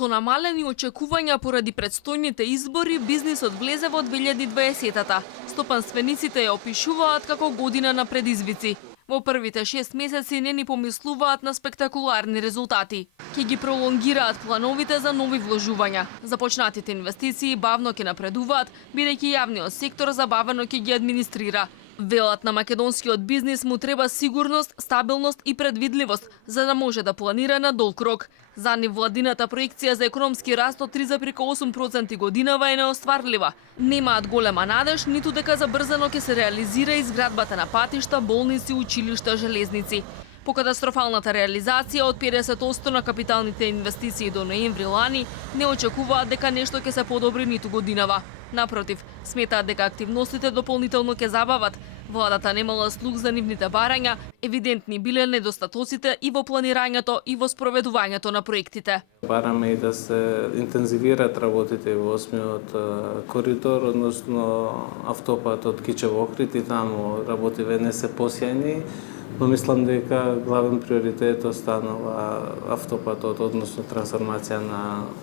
Со намалени очекувања поради предстојните избори, бизнисот влезе во 2020-та. Стопанствениците ја опишуваат како година на предизвици. Во првите 6 месеци не ни помислуваат на спектакуларни резултати. Ке ги пролонгираат плановите за нови вложувања. Започнатите инвестиции бавно ќе напредуваат, бидејќи јавниот сектор забавено ќе ги администрира. Велат на македонскиот бизнис му треба сигурност, стабилност и предвидливост, за да може да планира на долг рок. За нив владината проекција за економски раст од 3,8% годинава е неостварлива. Немаат голема надеж, ниту дека забрзано ќе се реализира изградбата на патишта, болници, училишта, железници. По катастрофалната реализација од 50% на капиталните инвестиции до ноември лани, не очекуваат дека нешто ќе се подобри ниту годинава. Напротив, сметаат дека активностите дополнително ќе забават. Владата немала слух за нивните барања, евидентни биле недостатоците и во планирањето и во спроведувањето на проектите. Бараме и да се интензивираат работите во 8-миот коридор, односно автопат од Кичево Охрид и таму работиве не се посјајни, но мислам дека главен приоритет останува автопатот, односно трансформација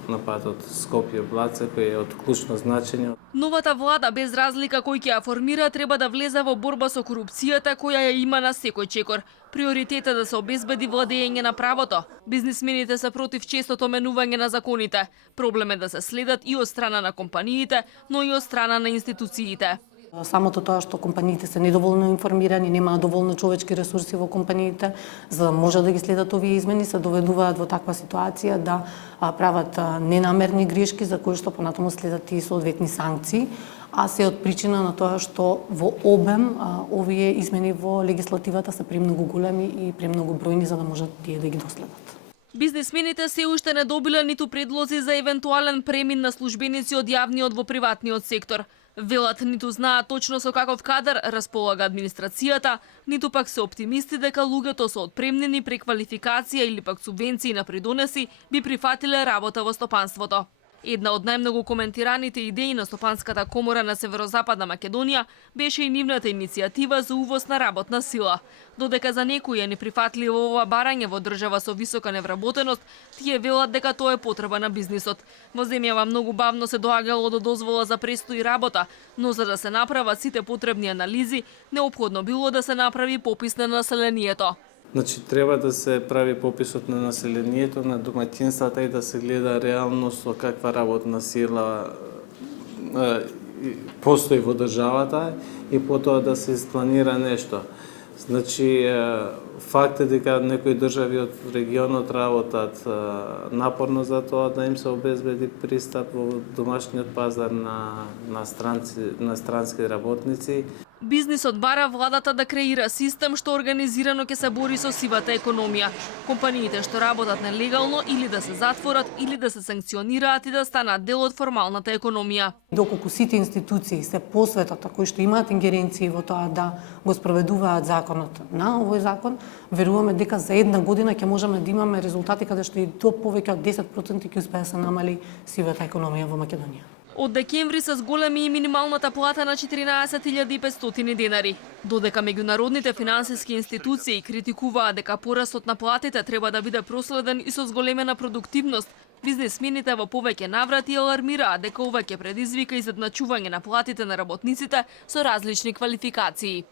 на патот Скопје-Блаце, кој е од клучно значење. Новата влада, без разлика кој ќе ја формира, треба да влезе во борба со корупцијата која ја има на секој чекор. Приоритет е да се обезбеди владење на правото. Бизнисмените се против честото менување на законите. Проблем е да се следат и од страна на компаниите, но и од страна на институциите. Самото тоа што компаниите се недоволно информирани, немаат доволно човечки ресурси во компаниите, за да може да ги следат овие измени, се доведуваат во таква ситуација да прават ненамерни грешки за кои што понатаму следат и соодветни санкции, а се од причина на тоа што во обем овие измени во легислативата се премногу големи и премногу бројни за да можат тие да ги доследат. Бизнисмените се уште не добиле ниту предлози за евентуален премин на службеници од јавниот во приватниот сектор. Велат ниту знаат точно со каков кадар располага администрацијата, ниту пак се оптимисти дека луѓето со отпремнени преквалификација или пак субвенции на придонеси би прифатиле работа во стопанството. Една од најмногу коментираните идеи на Стопанската комора на Северозападна Македонија беше и нивната иницијатива за увоз на работна сила. Додека за некои е неприфатливо ова барање во држава со висока невработеност, тие велат дека тоа е потреба на бизнисот. Во земјава многу бавно се доаѓало до дозвола за престој работа, но за да се направат сите потребни анализи, неопходно било да се направи попис на населението. Значи, треба да се прави пописот на населението, на домаќинствата и да се гледа реално со каква работна сила постои во државата и потоа да се испланира нешто. Значи, факт е дека некои држави од регионот работат напорно за тоа да им се обезбеди пристап во домашниот пазар на странски работници. Бизнисот бара владата да креира систем што организирано ќе се бори со сивата економија. Компаниите што работат нелегално или да се затворат, или да се санкционираат и да станат дел од формалната економија. Доколку сите институции се посветат, кои што имаат ингеренции во тоа да го спроведуваат законот на овој закон, веруваме дека за една година ќе можеме да имаме резултати каде што и до повеќе од 10% ќе успее да се намали сивата економија во Македонија. Од декември се зголеми и минималната плата на 14.500 денари. Додека меѓународните финансиски институции критикуваат дека порастот на платите треба да биде проследен и со зголемена продуктивност, бизнисмените во повеќе наврати алармираат дека ова ќе предизвика изедначување на платите на работниците со различни квалификации.